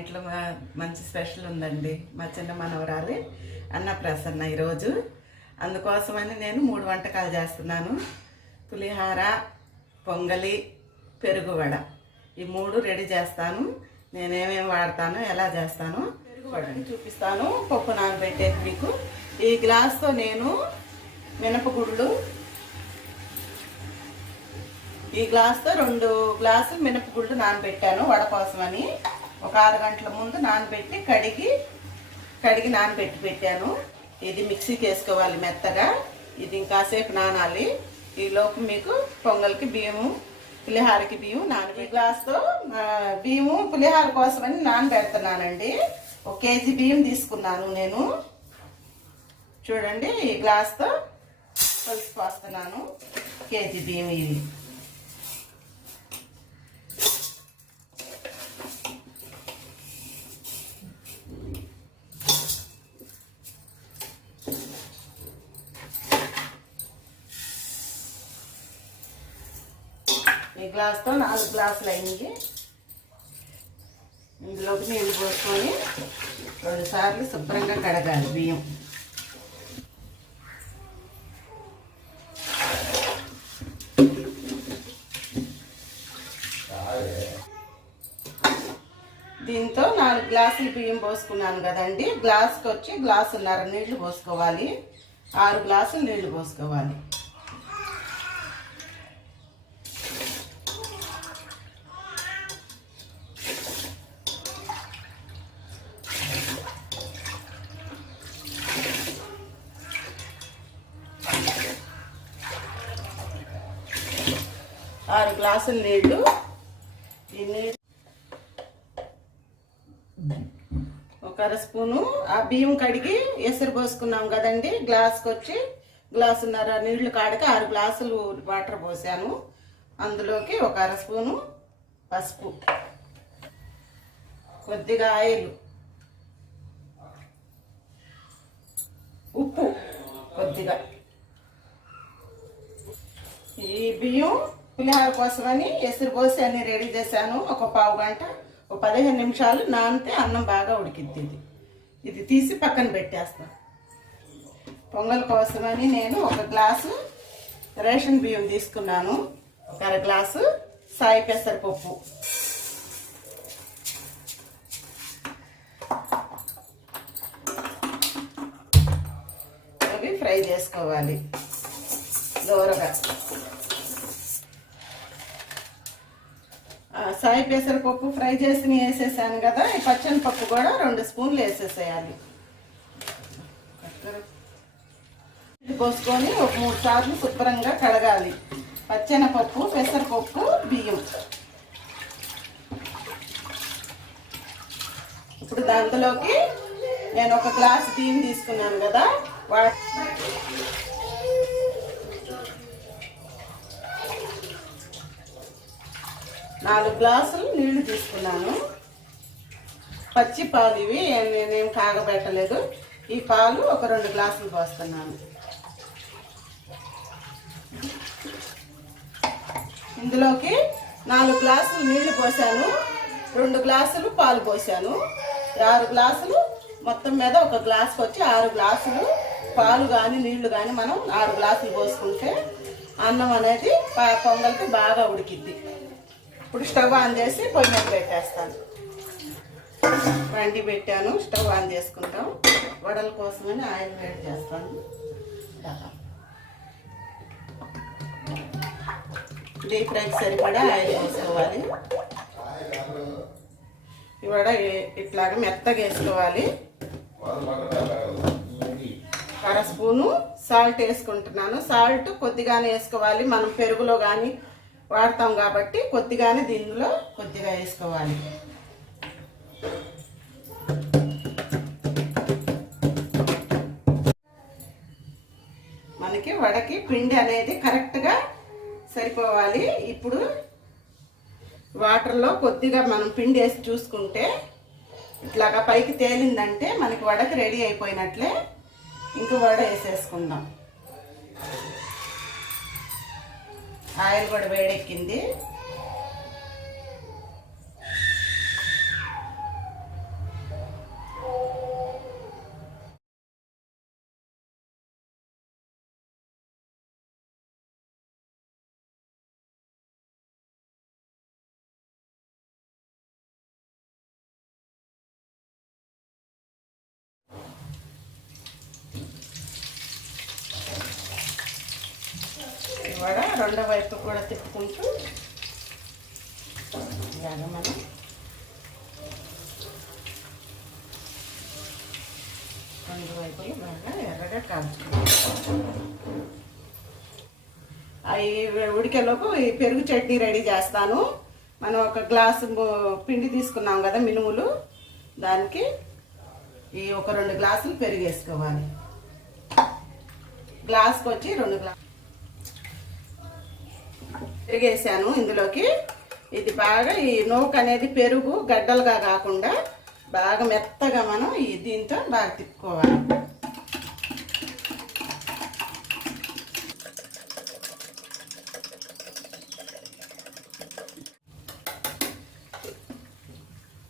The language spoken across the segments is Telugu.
ఇంట్లో మంచి స్పెషల్ ఉందండి. మా చిన్న మనవరాలి అన్నప్రసన్న ఈరోజు. అందుకోసమని నేను 3 వంటకాలు చేస్తున్నాను. పులిహార, పొంగలి, పెరుగు వడ, ఈ 3 రెడీ చేస్తాను. నేనేమేమి వాడతాను, ఎలా చేస్తాను పెరుగు వడని చూపిస్తాను. పప్పు నానబెట్టేది మీకు. ఈ గ్లాస్తో నేను మినపగుళ్ళు, ఈ గ్లాస్తో 2 గ్లాసులు మినపగుళ్ళు నానబెట్టాను వడ కోసమని. ఒక 6 గంటల ముందు నానబెట్టి కడిగి నానబెట్టి పెట్టాను. ఇది మిక్సీకి వేసుకోవాలి మెత్తగా. ఇది ఇంకాసేపు నానాలి. ఈలోపు మీకు పొంగల్కి బియ్యము, పులిహారకి బియ్యం ఈ గ్లాస్తో బియ్యము పులిహార కోసమని నానబెడుతున్నానండి. 1 కేజీ బియ్యం తీసుకున్నాను నేను. చూడండి, ఈ గ్లాస్తో కలిసి పోస్తున్నాను. 1 కేజీ బియ్యం. ఇవి ఈ గ్లాస్తో 4 గ్లాసులు అయింది. ఇందులోకి నీళ్ళు పోసుకొని 2 సార్లు శుభ్రంగా కడగాలి బియ్యం. దీంతో 4 గ్లాసులు బియ్యం పోసుకున్నాను కదండి. గ్లాస్కి వచ్చి గ్లాసున్నర నీళ్లు పోసుకోవాలి. 6 గ్లాసులు నీళ్లు పోసుకోవాలి. ఆరు గ్లాసుల నీళ్లు. ఈ నీళ్ళు 1 అర స్పూను ఆ బియ్యం కడిగి ఎసరు పోసుకున్నాం కదండి. గ్లాస్కి వచ్చి గ్లాసున్నర నీళ్లు కాడికి 6 గ్లాసులు వాటర్ పోసాను. అందులోకి 1 అర స్పూను పసుపు, కొద్దిగా ఆయిల్, ఉప్పు కొద్దిగా. ఈ బియ్యం పులిహార కోసమని ఎసురు పోసి అన్ని రెడీ చేశాను. ఒక పావు గంట, 15 నిమిషాలు నానితే అన్నం బాగా ఉడికిద్ది. ఇది తీసి పక్కన పెట్టేస్తాను. పొంగల్ కోసమని నేను 1 గ్లాసు రేషన్ బియ్యం తీసుకున్నాను. 1 అర గ్లాసు సాయి పెసరపప్పు, అవి ఫ్రై చేసుకోవాలి దూరగా. సాయి పెసరపప్పు ఫ్రై చేసి వేసేసాను కదా. ఈ పచ్చని పప్పు కూడా 2 స్పూన్లు వేసేసేయాలి. పోసుకొని 3 సార్లు శుభ్రంగా కడగాలి. పచ్చనపప్పు, పెసరపప్పు, బియ్యం. ఇప్పుడు దాంట్లోకి నేను 1 గ్లాస్ బియ్యం తీసుకున్నాను కదా, 4 గ్లాసులు నీళ్లు తీసుకున్నాను. పచ్చి పాలు ఇవి, నేనేం కాగబెట్టలేదు. ఈ పాలు ఒక 2 గ్లాసులు పోస్తున్నాను. ఇందులోకి 4 గ్లాసులు నీళ్లు పోసాను, 2 గ్లాసులు పాలు పోసాను. 6 గ్లాసులు మొత్తం మీద 1 గ్లాసుకి వచ్చి 6 గ్లాసులు పాలు కానీ నీళ్లు కానీ మనం 6 గ్లాసులు పోసుకుంటే అన్నం అనేది పొంగల్కి బాగా ఉడికిద్ది. ఇప్పుడు స్టవ్ ఆన్ చేసి పొయ్యి మీద పెట్టేస్తాను. వండి పెట్టాను. స్టవ్ ఆన్ చేసుకుంటాం. వడల కోసమని ఆయిల్ వేడి చేస్తాను. డీప్ ఫ్రైకి సరిపడా ఆయిల్ వేసుకోవాలి. ఈ వడ ఇట్లాగా మెత్తగా వేసుకోవాలి. 1 అర స్పూను సాల్ట్ వేసుకుంటున్నాను. సాల్ట్ కొద్దిగానే వేసుకోవాలి. మనం పెరుగులో కానీ వాడతాం కాబట్టి కొద్దిగానే దీనిలో కొద్దిగా వేసుకోవాలి. మనకి వడకి పిండి అనేది కరెక్ట్గా సరిపోవాలి. ఇప్పుడు వాటర్లో కొద్దిగా మనం పిండి వేసి చూసుకుంటే ఇట్లాగా పైకి తేలిందంటే మనకి వడకి రెడీ అయిపోయినట్లే. ఇంక వడ వేసేసుకుందాం. ఆయిల్ కూడా వేడెక్కింది. వడ రెండో వైపు కూడా తిప్పుకుంటూ ఇలాగ మనం రెండు వైపులు బాగా ఎర్రగా కాల్చుకుంటాం. అవి ఉడికేలోపు ఈ పెరుగు చట్నీ రెడీ చేస్తాను. మనం ఒక గ్లాసు పిండి తీసుకున్నాం కదా మినుములు, దానికి ఈ ఒక 2 గ్లాసులు పెరుగు వేసుకోవాలి. గ్లాస్కి వచ్చి 2 గ్లాసులు పెరుగు వేసాను ఇందులోకి. ఇది బాగా ఈ నూక అనేది పెరుగు గడ్డలుగా కాకుండా బాగా మెత్తగా మనం దీంతో బాగా తిప్పుకోవాలి.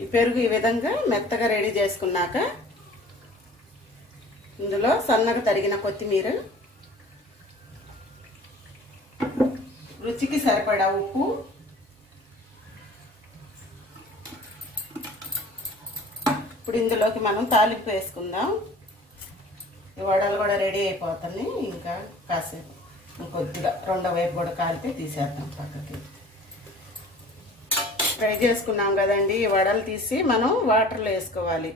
ఈ పెరుగు ఈ విధంగా మెత్తగా రెడీ చేసుకున్నాక ఇందులో సన్నగా తరిగిన కొత్తిమీర, రుచికి సరిపడా ఉప్పు, ఇప్పుడు ఇందులోకి మనం తాలింపు వేసుకుందాం. ఈ వడలు కూడా రెడీ అయిపోతాయి. ఇంకా కాసేపు కొద్దిగా రెండో వైపు కూడా కాలితే తీసేద్దాం పక్కకి. ఫ్రై చేసుకున్నాం కదండి, ఈ వడలు తీసి మనం వాటర్లో వేసుకోవాలి.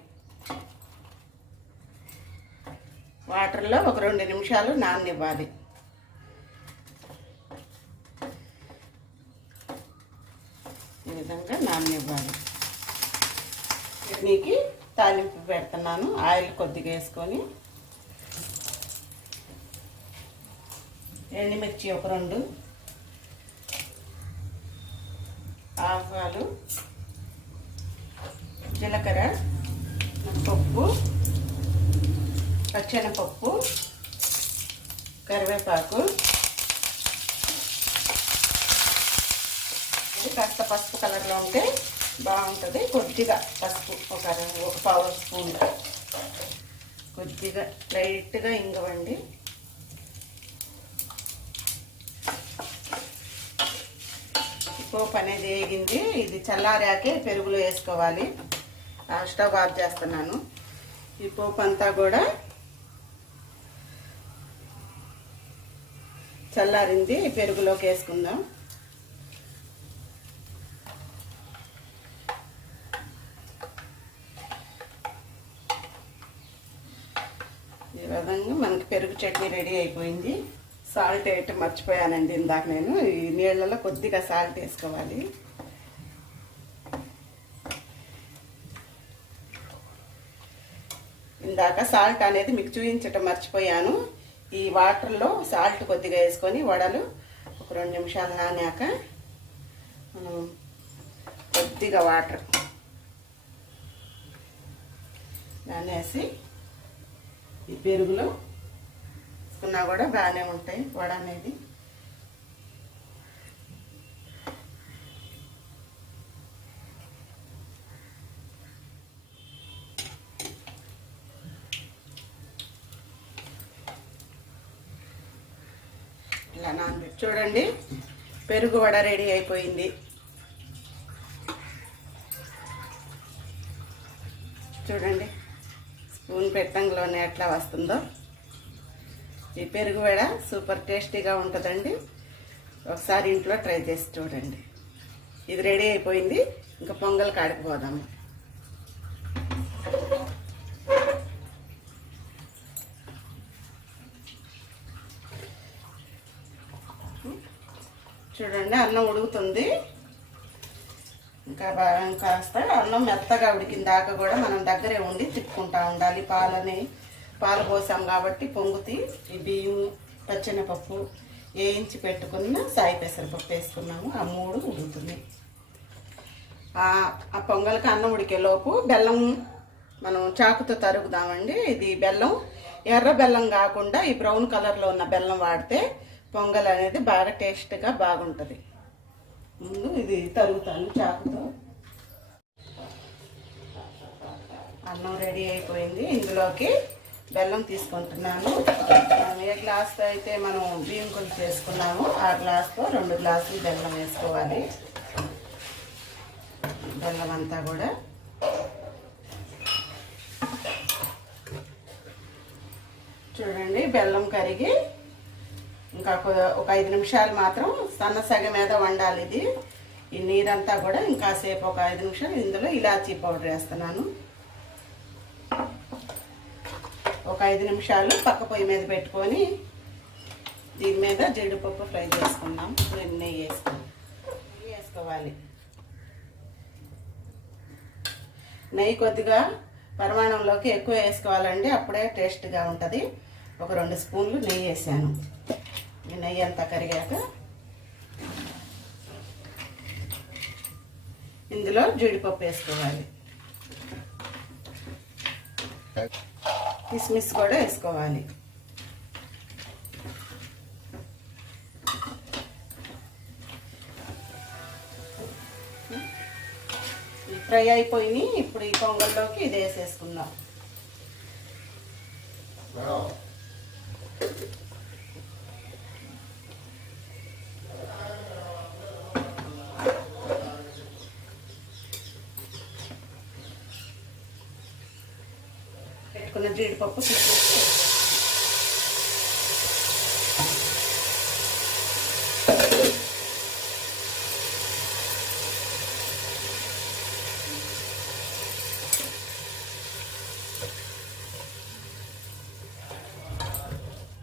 వాటర్లో ఒక 2 నిమిషాలు నాననివ్వాలి. ఈ విధంగా నాననివ్వాలి. చట్నీకి తాలింపు పెడుతున్నాను. ఆయిల్ కొద్దిగా వేసుకొని ఎండుమిర్చి ఒక 2, ఆవాలు, జీలకర్ర, పప్పు, పచ్చెనపప్పు, కరివేపాకు, కాస్త పసుపు కలర్లో ఉంటే బాగుంటుంది. కొద్దిగా పసుపు ఒక 1/4 స్పూన్, కొద్దిగా లైట్గా ఇంగవండి. పోపు అనేది వేగింది. ఇది చల్లారాకే పెరుగులో వేసుకోవాలి. స్టవ్ ఆఫ్ చేస్తున్నాను. ఈ పోపు అంతా కూడా చల్లారింది. ఈ పెరుగులోకి వేసుకుందాం. ఈ విధంగా మనకి పెరుగు చట్నీ రెడీ అయిపోయింది. సాల్ట్ వేయటం మర్చిపోయానండి ఇందాక నేను. ఈ నీళ్ళలో కొద్దిగా సాల్ట్ వేసుకోవాలి. ఇందాక సాల్ట్ అనేది మీకు చూపించటం మర్చిపోయాను. ఈ వాటర్లో సాల్ట్ కొద్దిగా వేసుకొని వడలు ఒక 2 నిమిషాలు నానాక మనం కొద్దిగా వాటర్ నానేసి ఈ పెరుగులో వేసుకున్నా కూడా బాగానే ఉంటాయి వడ అనేది. ఇలా నానబెట్టి చూడండి, పెరుగు వడ రెడీ అయిపోయింది. చూడండి స్పూన్ పెట్టంలోనే ఎట్లా వస్తుందో. ఈ పెరుగు వడ సూపర్ టేస్టీగా ఉంటుందండి. ఒకసారి ఇంట్లో ట్రై చేసి చూడండి. ఇది రెడీ అయిపోయింది. ఇంకా పొంగల్ కాడికి పోదాము. చూడండి అన్నం ఉడుకుతుంది. ఇంకా బాగా కాస్త అన్నం మెత్తగా ఉడికిన దాకా కూడా మనం దగ్గరే ఉండి తిప్పుకుంటా ఉండాలి. పాలు పోసాం కాబట్టి పొంగుతి. ఈ బియ్యం, పచ్చెనపప్పు, వేయించి పెట్టుకున్న సాయి పెసరపప్పు వేసుకున్నాము. ఆ 3 ఉడుకుతున్నాయి. ఆ పొంగల్కి అన్నం ఉడికేలోపు బెల్లం మనం చాకుతో తరుగుదామండి. ఇది బెల్లం ఎర్ర బెల్లం కాకుండా ఈ బ్రౌన్ కలర్లో ఉన్న బెల్లం వాడితే పొంగల్ అనేది బాగా టేస్ట్గా బాగుంటుంది. ముందు ఇది తరుగుతాను చాకుతో. అన్నం రెడీ అయిపోయింది. ఇందులోకి బెల్లం తీసుకుంటున్నాను. మనం ఏ గ్లాస్తో అయితే మనం బియ్యం కొలిచి చేసుకున్నామో ఆ గ్లాస్తో 2 గ్లాసులు బెల్లం వేసుకోవాలి. బెల్లం అంతా కూడా చూడండి బెల్లం కరిగి ఇంకా ఒక 5 నిమిషాలు మాత్రం సన్న సగ మీద వండాలి ఇది. ఈ నీరంతా కూడా ఇంకాసేపు ఒక 5 నిమిషాలు ఇందులో ఇలాచీ పౌడర్ వేస్తున్నాను. ఒక 5 నిమిషాలు పక్క పొయ్యి మీద పెట్టుకొని దీని మీద జీడిపప్పు ఫ్రై చేసుకుందాం. నెయ్యి వేసుకోవాలి. నెయ్యి కొద్దిగా పరిమాణంలోకి ఎక్కువ వేసుకోవాలండి, అప్పుడే టేస్ట్గా ఉంటుంది. ఒక 2 స్పూన్లు నెయ్యి వేసాను. ఈ నెయ్యి అంతా కరిగాక ఇందులో జీడిపప్పు వేసుకోవాలి. కిస్మిస్ కూడా వేసుకోవాలి. ఫ్రై అయిపోయి ఇప్పుడు ఈ పొంగల్లోకి ఇది వేసేసుకుందాం. పెట్టుకున్న జీడిపప్పు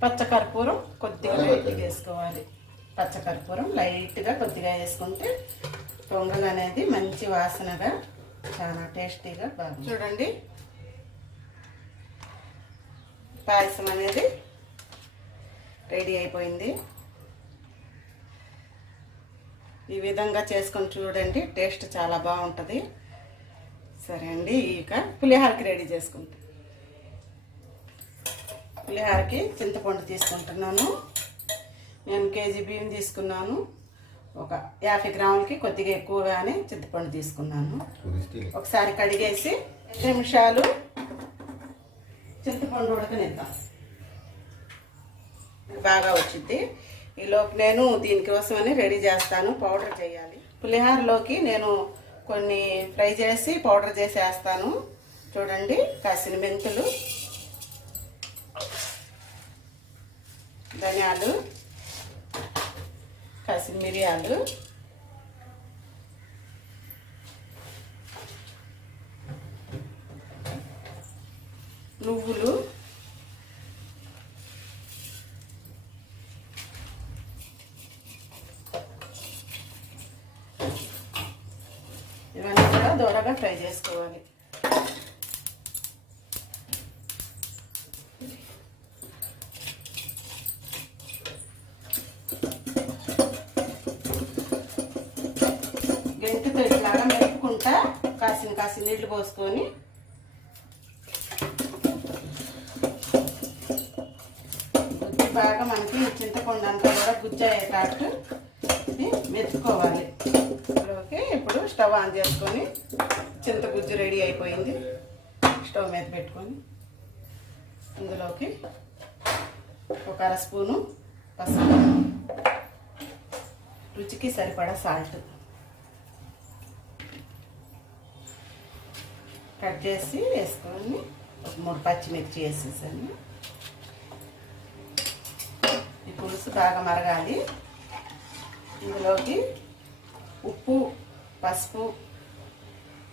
పచ్చకర్పూరం కొద్దిగా లైట్గా వేసుకోవాలి. పచ్చకర్పూరం లైట్గా కొద్దిగా వేసుకుంటే పొంగల్ అనేది మంచి వాసనగా చాలా టేస్టీగా బాగుంది. చూడండి, పాయసం అనేది రెడీ అయిపోయింది. ఈ విధంగా చేసుకొని చూడండి, టేస్ట్ చాలా బాగుంటుంది. సరే అండి, ఇక పులిహోరకి రెడీ చేసుకుంటాం. పులిహోరకి చింతపండు తీసుకుంటున్నాను. నేను కేజీ బియ్యం తీసుకున్నాను. ఒక 50 గ్రాములకి కొద్దిగా ఎక్కువగానే చింతపండు తీసుకున్నాను. ఒకసారి కడిగేసి 5 నిమిషాలు చింతపండు ఉడకనిద్దాం, బాగా వచ్చింది. ఈలోపు నేను దీనికోసమని రెడీ చేస్తాను. పౌడర్ చేయాలి. పులిహోరలోకి నేను కొన్ని ఫ్రై చేసి పౌడర్ చేసి వేస్తాను. చూడండి, కాసిన మెంతులు, ధనియాలు, కాసిన మిరియాలు, నువ్వులు, ఇవన్నీ కూడా దూరగా ఫ్రై చేసుకోవాలి. గెంటుతో ఇట్లాగా మెరుపుకుంటా కాసిన నీళ్లు పోసుకొని గుజ్జు బాగా మనకి చింతపండు అంతా కూడా గుజ్జు అయ్యేటట్టు ఇది మెతుక్కోవాలి. ఇప్పుడు స్టవ్ ఆన్ చేసుకొని చింతగుజ్జు రెడీ అయిపోయింది. స్టవ్ మీద పెట్టుకొని ఇందులోకి ఒక 1/2 స్పూను పసుపు, రుచికి సరిపడా సాల్ట్ కట్ చేసి వేసుకొని ఒక 3 పచ్చిమిర్చి వేసేసాను. ఈ పులుసు బాగా మరగాలి. ఇందులోకి ఉప్పు, పసుపు,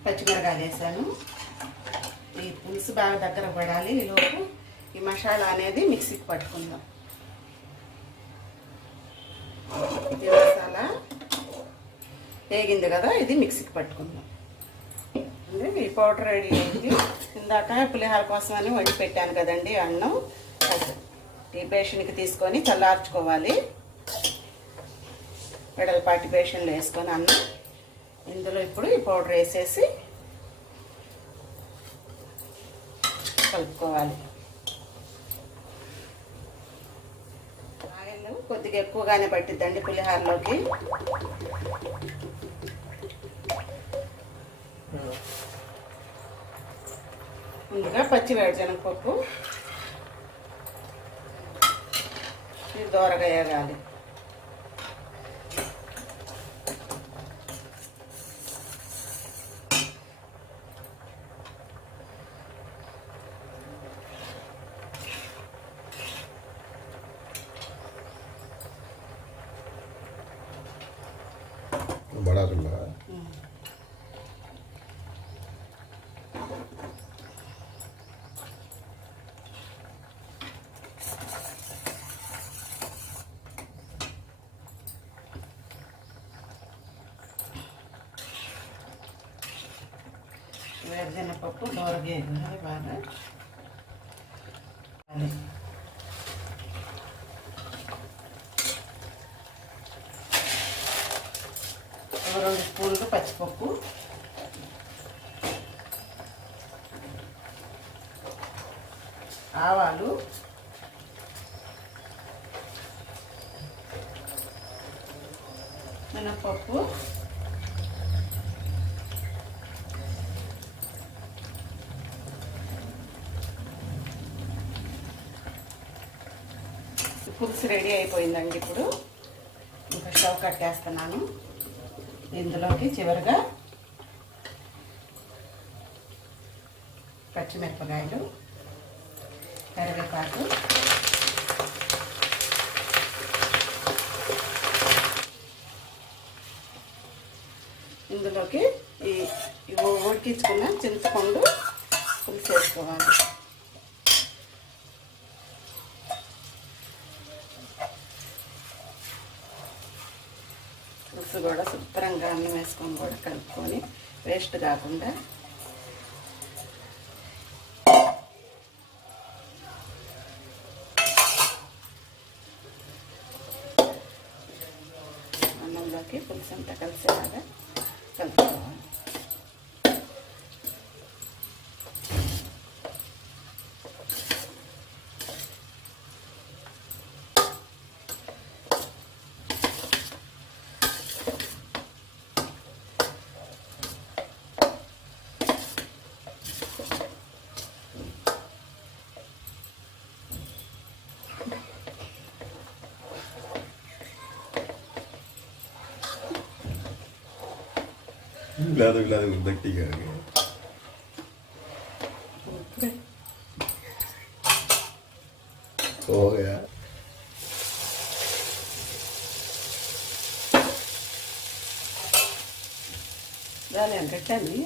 పచ్చిమిరకాయలు వేసాను. ఈ పులుసు బాగా దగ్గర పడాలి. ఈలోపు ఈ మసాలా అనేది మిక్సీకి పట్టుకుందాం. ఈ మసాలా వేగింది కదా, ఇది మిక్సీకి పట్టుకుందాం. ఈ పౌడర్ రెడీ అయింది. ఇందాక పులిహోర కోసం అని వండి పెట్టాను కదండి అన్నం. ఈ బేషన్కి తీసుకొని చల్లార్చుకోవాలి. వెడల్పాటి బేషన్లో వేసుకొని అన్నం ఇందులో ఇప్పుడు ఈ పౌడర్ వేసేసి కలుపుకోవాలి. ఆయిల్ కొద్దిగా ఎక్కువగానే పట్టిద్దండి పులిహోరలోకి. ముందుగా పచ్చి వేరుశనగపప్పు ఇది దోరగా వేగాలి. बड़ा करना వేరుశనగపప్పు దోరగేయాలి బాగా. ఒక 2 స్పూన్లు పచ్చిపప్పు, ఆవాలు, మినప్పప్పు, పులుసు రెడీ అయిపోయిందండి. ఇప్పుడు ఇంకా స్టవ్ కట్టేస్తున్నాను. ఇందులోకి చివరిగా పచ్చిమిరపకాయలు, కరివేపాకు, ఇందులోకి ఈ ఉడికించుకున్న చింతపండు పులుసు వేసుకోవాలి. పులుసు కూడా శుభ్రంగా అన్నం వేసుకొని కూడా కలుపుకొని వేస్ట్ కాకుండా అన్నంలోకి పులుసు అంతా కలిసేలాగా కలుపుకోవాలి. गिला दक्टी का हो गया. కట్టండి.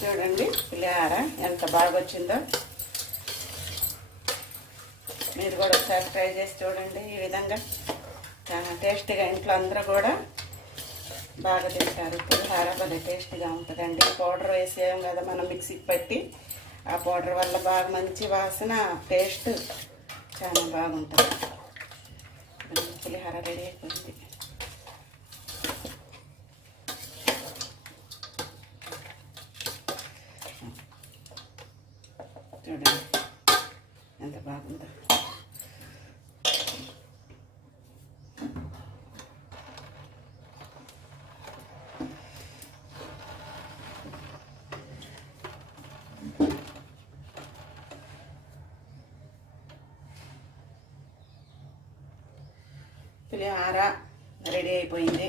చూడండి పులిహోర ఎంత బాగా వచ్చిందో. మీరు కూడా ఒకసారి ట్రై చేసి చూడండి. ఈ విధంగా చాలా టేస్టీగా ఇంట్లో అందరూ కూడా బాగా తింటారు. పులిహోర భలే టేస్టీగా ఉంటుందండి. పౌడర్ వేసాం కదా మనం మిక్సీకి పట్టి, ఆ పౌడర్ వల్ల బాగా మంచి వాసన, టేస్ట్ చాలా బాగుంటుంది. పులిహోర రెడీ అయిపోయింది. చూడండి ఎంత బాగుందో. పులిహోర రెడీ అయిపోయింది.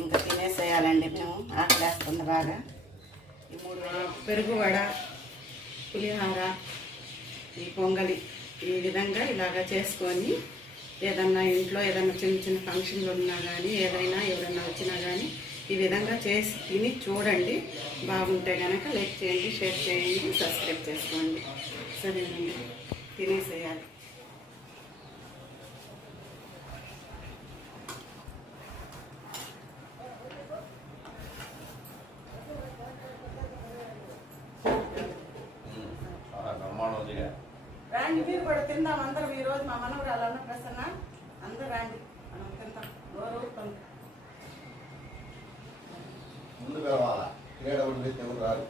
ఇంకా తినేసేయాలండి. మేము ఆకలేస్తుంది బాగా. ఈ 3 పెరుగు వడ, పులిహోర, ఈ పొంగలి ఈ విధంగా ఇలాగా చేసుకొని ఏదన్నా ఇంట్లో ఏదన్నా చిన్న చిన్న ఫంక్షన్లు ఉన్నా కానీ ఏదైనా ఎవరన్నా వచ్చినా కానీ ఈ విధంగా చేసి తిని చూడండి. బాగుంటే కనుక లైక్ చేయండి, షేర్ చేయండి, సబ్స్క్రైబ్ చేసుకోండి. సరేనండి, తినేసేయాలి. రాండి, మీరు కూడా తిందాం అందరం. ఈరోజు మా మనవరాలు అన్న ప్రసన్న అందరూ రాండి, మనం తింటాం. ముందు కావాలా రాదు.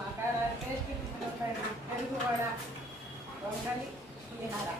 మా కాడ టేస్ట్ పెరుగు వడ, పొంగలి, పులిహోర.